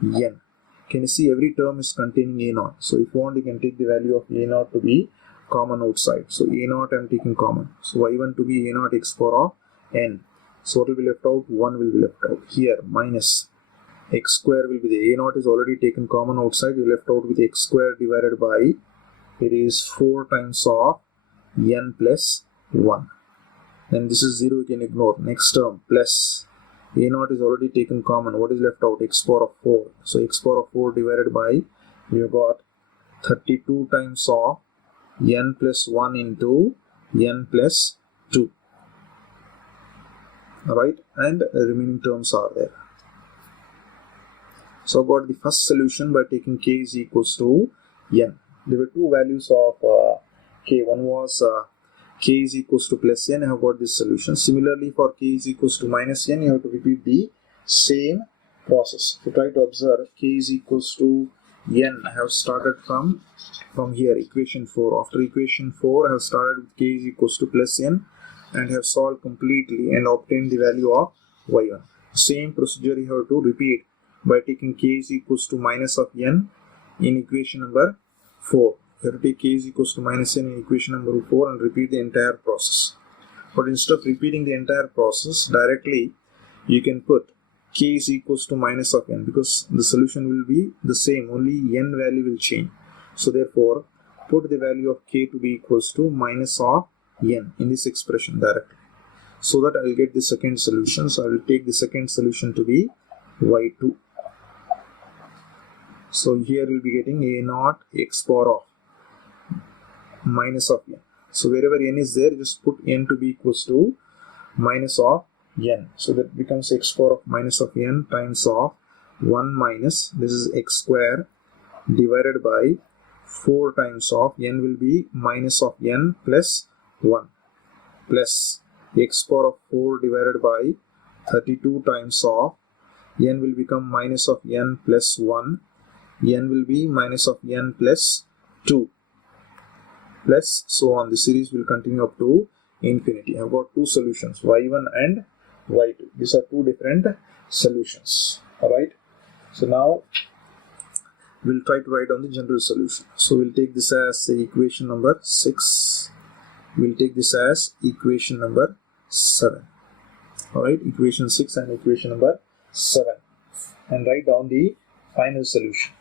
n. Can you see every term is containing a0? So if you want, you can take the value of a0 to be common outside. So a0 I'm taking common. So y1 to be a0 x power of n. So what will be left out? 1 will be left out. Here minus x square will be the a0 is already taken common outside. You left out with x square divided by, it is 4 times of n plus 1. Then this is 0, you can ignore. Next term plus a0 is already taken common. What is left out? X power of 4. So x power of 4 divided by, we have got 32 times of n plus 1 into n plus 2. Alright, and the remaining terms are there. So I've got the first solution by taking k is equals to n. There were two values of k. One was k is equals to plus n. I have got this solution. Similarly, for k is equals to minus n, you have to repeat the same process. If you try to observe, k is equals to n, I have started from here, equation 4. After equation 4, I have started with k is equals to plus n and have solved completely and obtained the value of y1. Same procedure you have to repeat by taking k is equals to minus of n in equation number 4. You have to take k is equals to minus n in equation number 4 and repeat the entire process. But instead of repeating the entire process directly, you can put k is equals to minus of n, because the solution will be the same, only n value will change. So therefore, put the value of k to be equals to minus of n in this expression directly, so that I will get the second solution. So I will take the second solution to be y2. So here we will be getting a0 x power of minus of n. So wherever n is there, just put n to be equals to minus of n. So that becomes x power of minus of n times of 1 minus, this is x square divided by 4 times of n will be minus of n plus 1 plus x power of 4 divided by 32 times of n will become minus of n plus 1, n will be minus of n plus 2, plus so on. The series will continue up to infinity. I have got two solutions, y1 and y2. These are two different solutions. Alright. So now we'll try to write down the general solution. So we'll take this as equation number 6. We'll take this as equation number 7. Alright, equation 6 and equation number 7. And write down the final solution.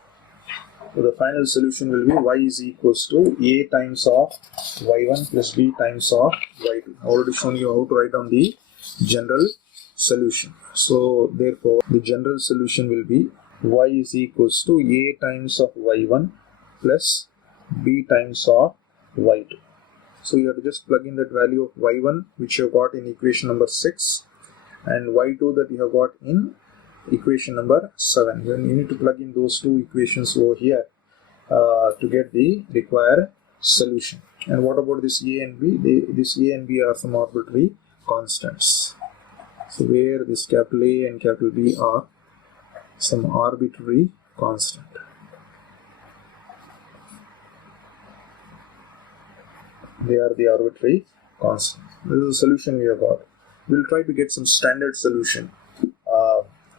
So the final solution will be y is equals to a times of y1 plus b times of y2. I already shown you how to write down the general solution. So therefore, the general solution will be y is equals to a times of y1 plus b times of y2. So you have to just plug in that value of y1 which you have got in equation number 6 and y2 that you have got in equation number 7. Then you need to plug in those two equations over here to get the required solution. And what about this a and b? This a and b are some arbitrary constants. So where this capital A and capital B are some arbitrary constant. They are the arbitrary constant. This is the solution we have got. We'll try to get some standard solution.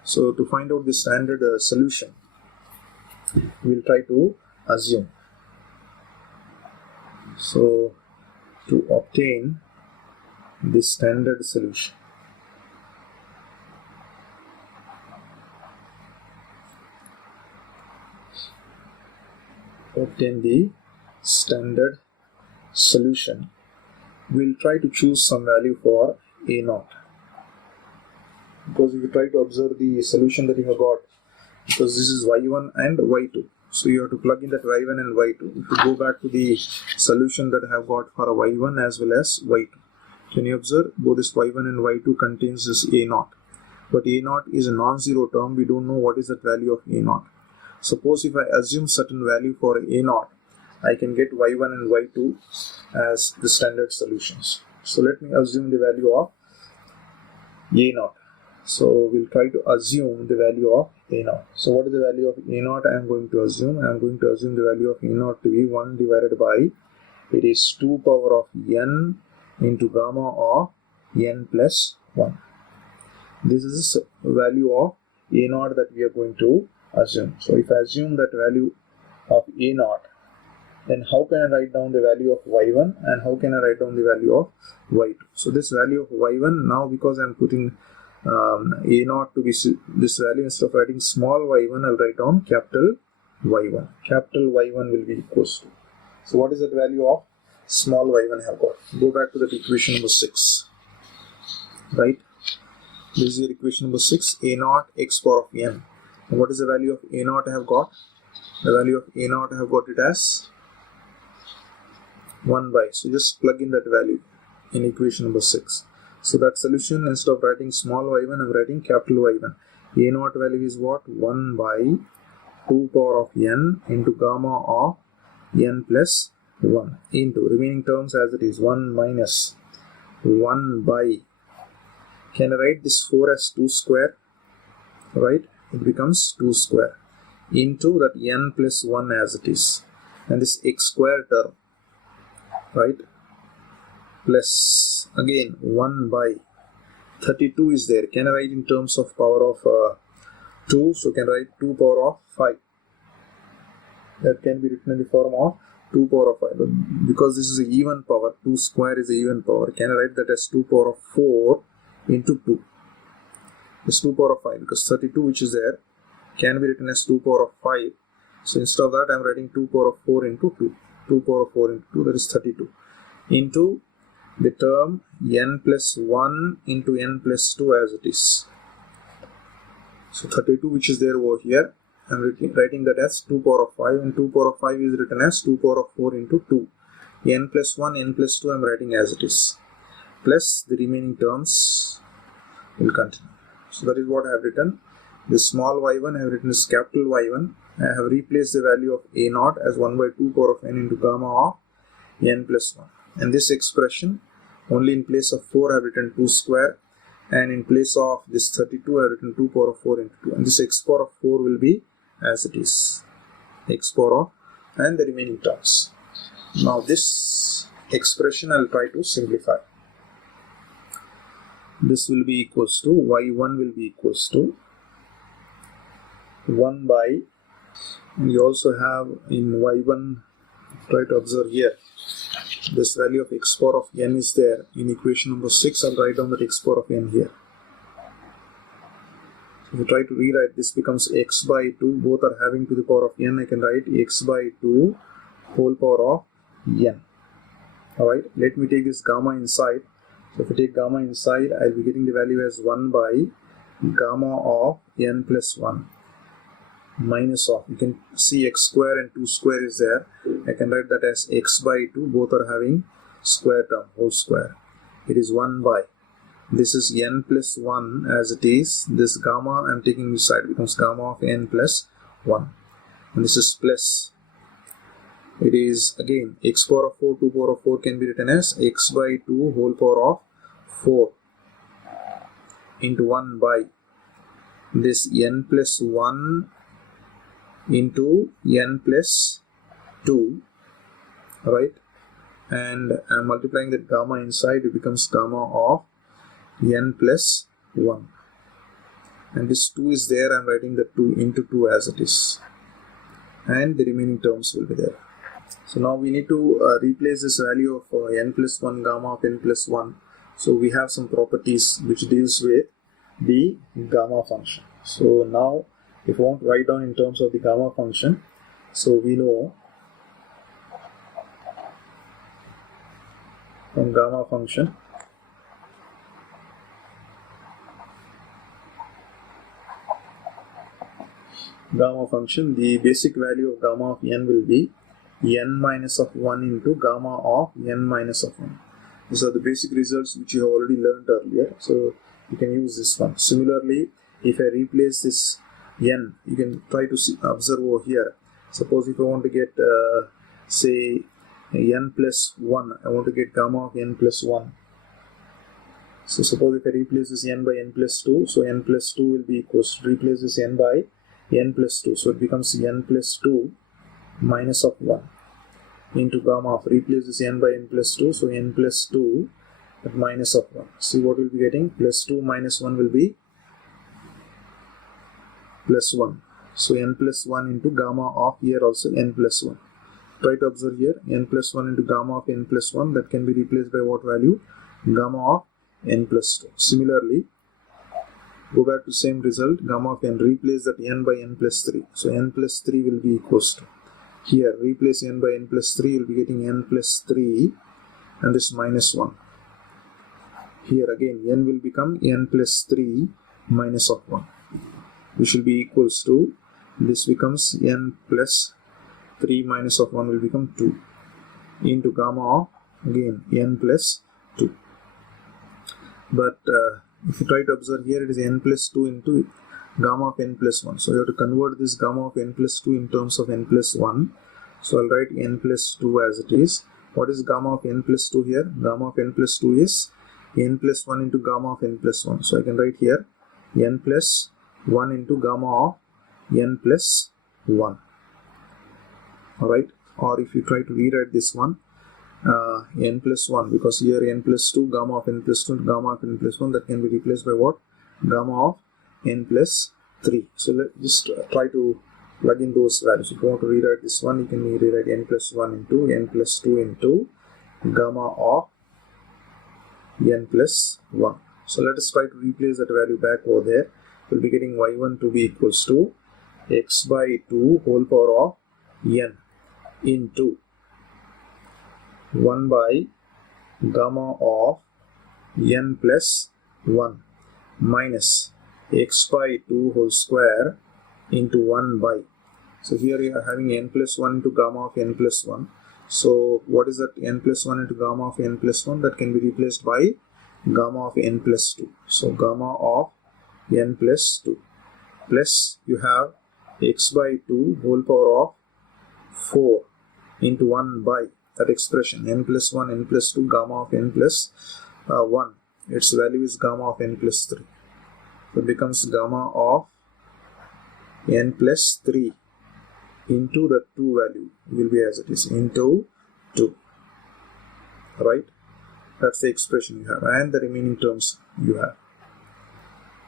So to find out the standard solution, we'll try to assume. So to obtain the standard solution, we'll try to choose some value for A0. Because if you try to observe the solution that you have got, because this is y1 and y2, so you have to plug in that y1 and y2. If you go back to the solution that I have got for a y1 as well as y2, can you observe both this y1 and y2 contains this A0, but A0 is a non-zero term. We don't know what is that value of A0. Suppose if I assume certain value for A0, I can get y1 and y2 as the standard solutions. So let me assume the value of A0. So we'll try to assume the value of A0. So what is the value of A0 I am going to assume? I am going to assume the value of A0 to be 1 divided by, it is 2 power of n into gamma of n plus 1. This is the value of A0 that we are going to assume. So if I assume that value of A0, then how can I write down the value of y1 and how can I write down the value of y2? So this value of y1, now because I am putting A0 to be this value, instead of writing small y1, I'll write down capital Y1. Capital Y1 will be equals to. So what is that value of small y1 I have got? Go back to that equation number 6. Right? This is your equation number 6, A0 x power of n. And what is the value of A0 I have got? The value of A0 I have got it as 1 by. So just plug in that value in equation number 6. So that solution, instead of writing small y1, I'm writing capital Y1. A0 value is what? 1 by 2 power of n into gamma of n plus 1 into remaining terms as it is 1 minus 1 by. Can I write this 4 as 2 square? Right? It becomes 2 square into that n plus 1 as it is. And this x square term, right? Plus again 1 by 32 is there. Can I write in terms of power of 2? So can I write 2 power of 5. That can be written in the form of 2 power of 5. But because this is an even power, 2 square is an even power. Can I write that as 2 power of 4 into 2? It's 2 power of 5 because 32 which is there can be written as 2 power of 5. So instead of that I am writing 2 power of 4 into 2. 2 power of 4 into 2, that is 32. Into the term n plus 1 into n plus 2 as it is. So 32 which is there over here, I am writing that as 2 power of 5, and 2 power of 5 is written as 2 power of 4 into 2. N plus 1, n plus 2 I am writing as it is. Plus the remaining terms will continue. So that is what I have written. This small y1 I have written as capital Y1. I have replaced the value of A0 as 1 by 2 power of n into gamma of n plus 1. And this expression, only in place of 4 I have written 2 square, and in place of this 32 I have written 2 power of 4 into 2. And this x power of 4 will be as it is. X power of and the remaining terms. Now this expression I will try to simplify. This will be equals to y1 will be equals to 1 by, and you also have in y1, try to observe here, this value of x power of n is there in equation number 6. I'll write down that x power of n here. So if you try to rewrite, this becomes x by 2, both are having to the power of n. I can write x by 2 whole power of n. Alright, let me take this gamma inside. So if I take gamma inside, I'll be getting the value as 1 by gamma of n plus 1 minus of, you can see x square and 2 square is there. I can write that as x by 2, both are having square term, whole square. It is 1 by, this is n plus 1 as it is. This gamma I am taking this side, becomes gamma of n plus 1. And this is plus, it is again x power of 4, 2 power of 4 can be written as x by 2 whole power of 4 into 1 by this n plus 1 into n plus 2, right? And I'm multiplying that gamma inside, it becomes gamma of n plus 1. And this 2 is there, I'm writing the 2 into 2 as it is. And the remaining terms will be there. So now we need to replace this value of n plus 1 gamma of n plus 1. So we have some properties which deals with the gamma function. So now if we want to write down in terms of the gamma function, so we know from gamma function the basic value of gamma of n will be n minus of 1 into gamma of n minus of 1. These are the basic results which you have already learned earlier, so you can use this one. Similarly, if I replace this n, you can try to observe over here. Suppose if I want to get say n plus 1, I want to get gamma of n plus 1. So suppose if I replace this n by n plus 2, so n plus 2 will be equals to replace this n by n plus 2, so it becomes n plus 2 minus of 1 into gamma of, replace this n by n plus 2, so n plus 2 at minus of 1. See what we'll be getting, plus 2 minus 1 will be plus 1. So n plus 1 into gamma of, here also n plus 1. Try to observe here, n plus 1 into gamma of n plus 1, that can be replaced by what value? Gamma of n plus 2. Similarly, go back to same result, gamma of n, replace that n by n plus 3. So n plus 3 will be equals to, here replace n by n plus 3, you'll be getting n plus 3 and this minus 1. Here again n will become n plus 3 minus of 1, which will be equals to, this becomes n plus 3 minus of 1 will become 2 into gamma of again n plus 2. But if you try to observe here, it is n plus 2 into gamma of n plus 1. So you have to convert this gamma of n plus 2 in terms of n plus 1. So I'll write n plus 2 as it is. What is gamma of n plus 2 here? Gamma of n plus 2 is n plus 1 into gamma of n plus 1. So I can write here n plus 1 into gamma of n plus 1. Alright, or if you try to rewrite this one, n plus 1, because here n plus 2, gamma of n plus 2, gamma of n plus 1, that can be replaced by what? Gamma of n plus 3. So let's just try to plug in those values. If you want to rewrite this one, you can rewrite n plus 1 into n plus 2 into gamma of n plus 1. So let us try to replace that value back over there. We'll be getting y1 to be equals to x by 2 whole power of n into 1 by gamma of n plus 1 minus x by 2 whole square into 1 by. So here you are having n plus 1 into gamma of n plus 1. So what is that n plus 1 into gamma of n plus 1? That can be replaced by gamma of n plus 2. So gamma of n plus 2 plus you have x by 2 whole power of 4 into 1 by that expression n plus 1 n plus 2 gamma of n plus 1. Its value is gamma of n plus 3. So it becomes gamma of n plus 3 into the 2 value will be as it is into 2. Right? That's the expression you have, and the remaining terms you have.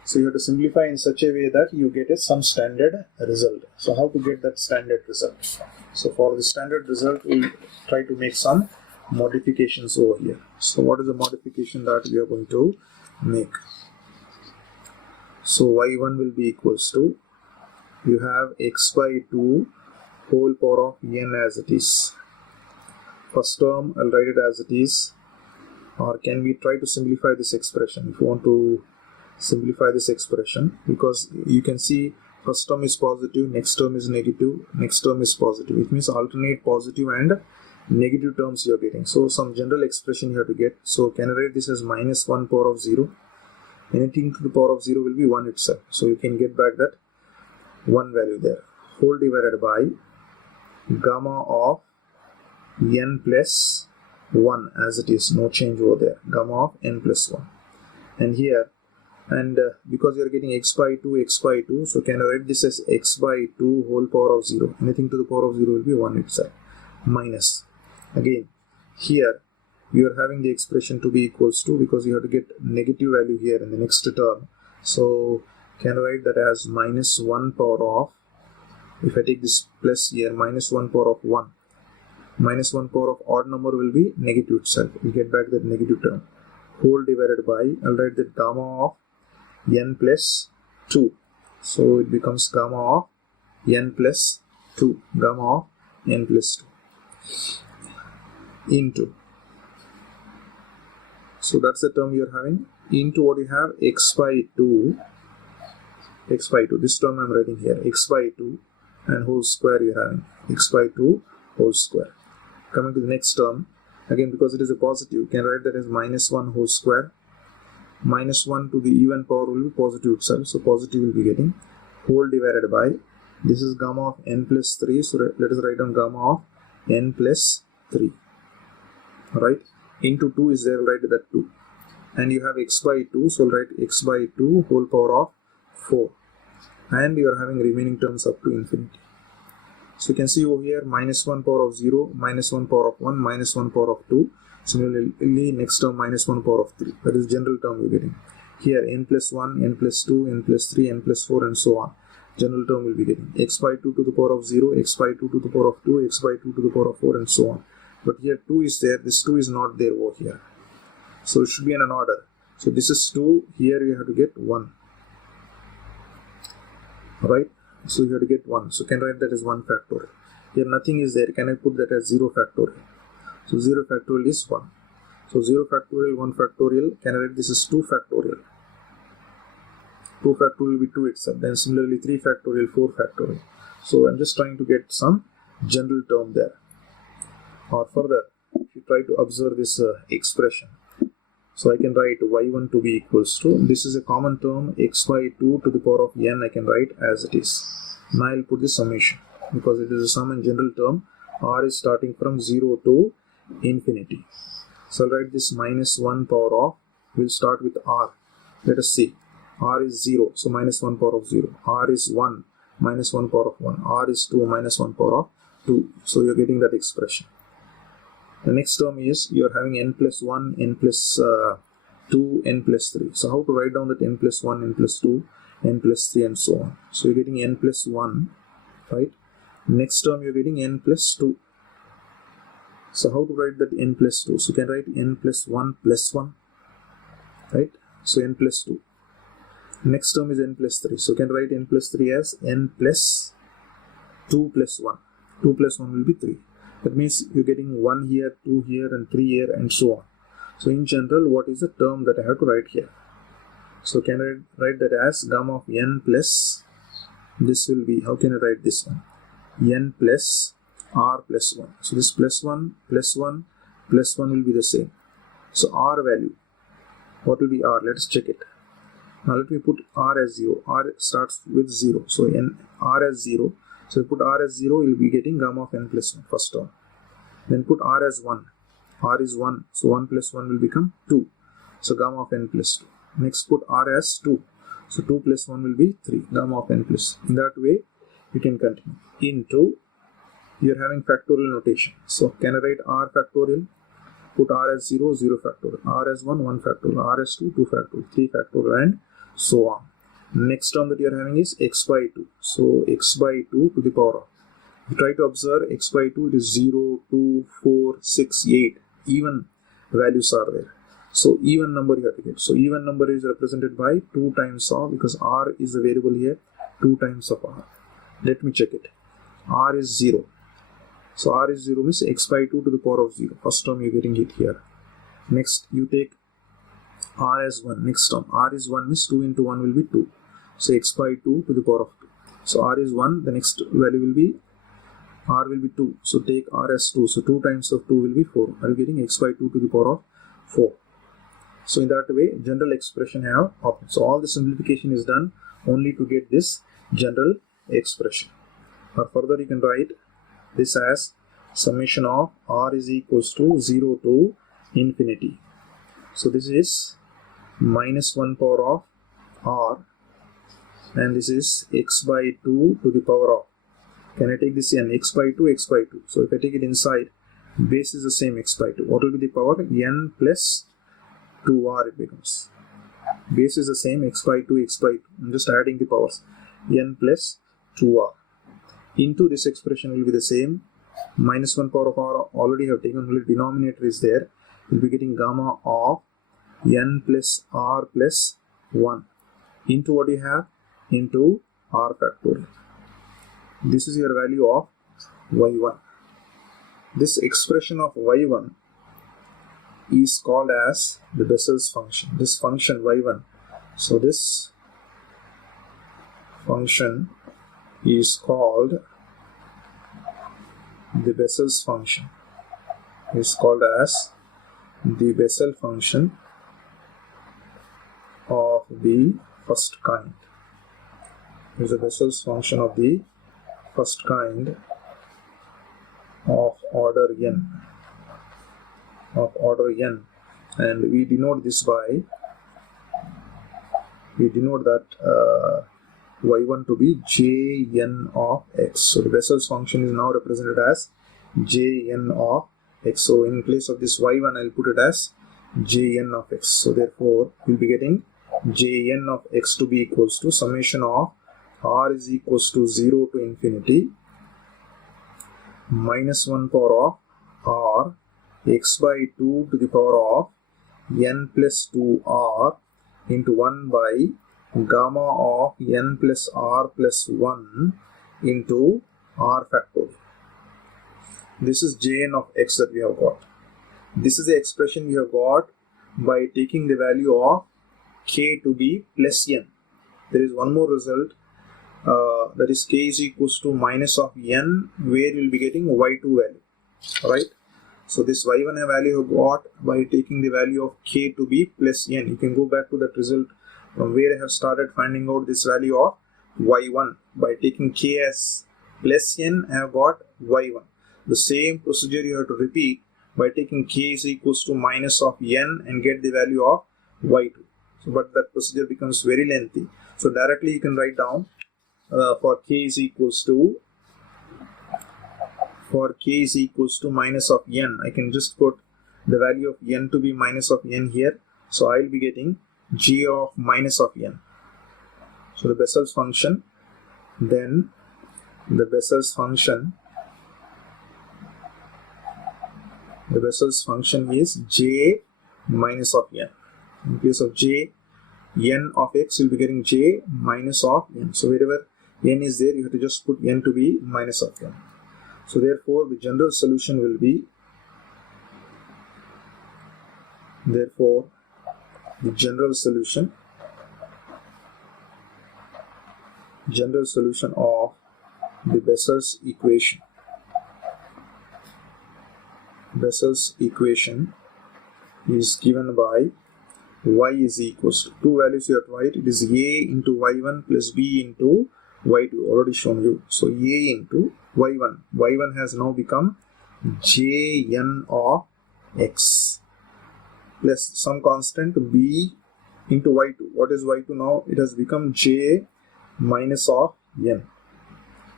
So you have to simplify in such a way that you get some standard result. So how to get that standard result? So for the standard result, we'll try to make some modifications over here. So what is the modification that we are going to make? So y1 will be equals to, you have x by 2 whole power of n as it is. First term, I'll write it as it is. Or can we try to simplify this expression? If you want to simplify this expression, because you can see first term is positive, next term is negative, next term is positive. It means alternate positive and negative terms you are getting. So some general expression you have to get. So can I write this as minus 1 power of 0? Anything to the power of 0 will be 1 itself. So you can get back that 1 value there. Whole divided by gamma of n plus 1 as it is. No change over there. Gamma of n plus 1. And here and because you are getting x by 2, so can I write this as x by 2 whole power of 0? Anything to the power of 0 will be 1 itself. Minus, again here you are having the expression to be equals to, because you have to get negative value here in the next term, so can I write that as minus 1 power of, if I take this plus here, minus 1 power of 1. Minus 1 power of odd number will be negative itself. We get back that negative term. Whole divided by, I'll write that gamma of n plus 2. So it becomes gamma of n plus 2. Gamma of n plus 2 into. So that's the term you're having. Into what you have, x by 2. X by 2. This term I'm writing here. X by 2 and whole square you're having. X by 2 whole square. Coming to the next term, again because it is a positive, you can write that as minus 1 whole square. Minus 1 to the even power will be positive itself, so positive will be getting, whole divided by, this is gamma of n plus 3, so let us write down gamma of n plus 3. Alright, into 2 is there, write that 2. And you have x by 2, so write x by 2 whole power of 4. And you are having remaining terms up to infinity. So you can see over here minus 1 power of 0, minus 1 power of 1, minus 1 power of 2. Similarly, next term minus 1 power of 3. That is general term you're getting. Here n plus 1, n plus 2, n plus 3, n plus 4 and so on. General term will be getting x by 2 to the power of 0, x by 2 to the power of 2, x by 2 to the power of 4 and so on. But here 2 is there, this 2 is not there over here. So it should be in an order. So this is 2, here you have to get 1. Alright. So you have to get 1. So can I write that as 1 factorial. Here nothing is there. Can I put that as 0 factorial? So 0 factorial is 1. So 0 factorial, 1 factorial. Can I write this as 2 factorial? 2 factorial will be 2 itself. Then similarly 3 factorial, 4 factorial. So I'm just trying to get some general term there. Or further, if you try to observe this expression. So I can write y1 to be equals to, this is a common term, x by 2 to the power of n I can write as it is. Now I'll put the summation, because it is a sum and general term. R is starting from 0 to infinity. So I'll write this minus 1 power of, we'll start with R. Let us see. R is 0, so minus 1 power of 0. R is 1, minus 1 power of 1. R is 2, minus 1 power of 2. So you're getting that expression. The next term is you are having n plus 1, n plus 2, n plus 3. So how to write down that n plus 1, n plus 2, n plus 3 and so on. So you're getting n plus 1, right? Next term you're getting n plus 2. So how to write that n plus 2? So you can write n plus 1 plus 1, right? So n plus 2. Next term is n plus 3. So you can write n plus 3 as n plus 2 plus 1. 2 plus 1 will be 3. That means you're getting 1 here, 2 here and 3 here and so on. So in general, what is the term that I have to write here? So can I write that as gamma of n plus, this will be, how can I write this one? N plus r plus 1. So this plus 1 plus 1 plus 1 will be the same. So r value, what will be r? Let us check it. Now let me put r as 0. R starts with 0. So n r as 0. So put r as 0, you will be getting gamma of n plus 1, first term. Then put r as 1. R is 1. So 1 plus 1 will become 2. So gamma of n plus 2. Next put r as 2. So 2 plus 1 will be 3. Gamma of n plus. In that way, you can continue. Into, you are having factorial notation. So can I write r factorial? Put r as 0, 0 factorial. R as 1, 1 factorial. R as 2, 2 factorial. 3 factorial and so on. Next term that you are having is x by 2. So x by 2 to the power of. You try to observe x by 2, it is 0, 2, 4, 6, 8. Even values are there. So even number you have to get. So even number is represented by 2 times of, because r is the variable here, 2 times of r. Let me check it. R is 0. So r is 0 means x by 2 to the power of 0. First term you're getting it here. Next you take r as 1. Next term r is 1 means 2 into 1 will be 2. So x by 2 to the power of 2. So r is 1. The next value will be, r will be 2. So take r as 2. So 2 times of 2 will be 4. Are you getting x by 2 to the power of 4? So in that way, general expression have options. So all the simplification is done only to get this general expression. Or further you can write this as summation of r is equals to 0 to infinity. So this is minus 1 power of r, and this is x by 2 to the power of, can I take this n, x by 2, x by 2. So if I take it inside, base is the same, x by 2. What will be the power? N plus 2r it becomes. Base is the same, x by 2, x by 2. I'm just adding the powers. N plus 2r. Into this expression will be the same. Minus 1 power of r already have taken, only denominator is there. We'll be getting gamma of n plus r plus 1. Into what you have? Into r factorial. This is your value of y1. This expression of y1 is called as the Bessel's function. This function y1. So this function is called the Bessel's function. Is called as the Bessel function of the first kind. Is the Bessel's function of the first kind of order n. Of order n, and we denote this by, we denote that y1 to be jn of x. So the Bessel's function is now represented as jn of x. So in place of this y1, I'll put it as jn of x. So therefore, we'll be getting jn of x to be equals to summation of r is equals to 0 to infinity minus 1 power of r x by 2 to the power of n plus 2r into 1 by gamma of n plus r plus 1 into r factorial. This is jn of x that we have got. This is the expression we have got by taking the value of k to be plus n. There is one more result, that is k is equals to minus of n, where we will be getting y2 value. Alright. So this y1 value you got by taking the value of k to be plus n. You can go back to that result from where I have started finding out this value of y1. By taking k as plus n, I have got y1. The same procedure you have to repeat by taking k is equals to minus of n and get the value of y2. So, but that procedure becomes very lengthy. So directly you can write down for k is equals to minus of n, I can just put the value of n to be minus of n here. So I will be getting g of minus of n. So the Bessel's function, then the Bessel's function is j minus of n. In place of j, n of x, will be getting j minus of n. So wherever n is there, you have to just put n to be minus of n. So therefore, the general solution will be, the general solution of the Bessel's equation. Bessel's equation is given by y is equals to, two values you have to write. It is a into y1 plus b into y2, already shown you. So a into y1 has now become jn of x plus some constant b into y2. What is y2 now? It has become j minus of n.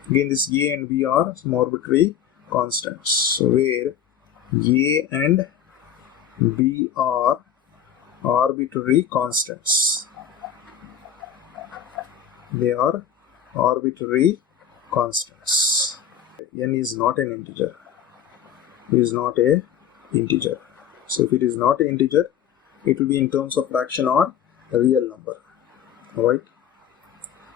Again, this a and b are some arbitrary constants. So where a and b are arbitrary constants. They are arbitrary constants. N is not an integer. It is not a integer. So if it is not an integer, it will be in terms of fraction or a real number. Alright.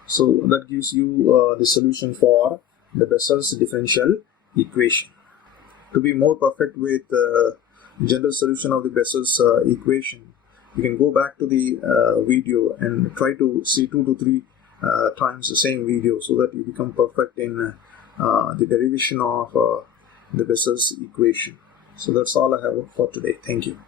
So that gives you the solution for the Bessel's differential equation. To be more perfect with general solution of the Bessel's equation, you can go back to the video and try to see 2 to 3 times the same video, so that you become perfect in the derivation of the Bessel's equation. So that's all I have for today. Thank you.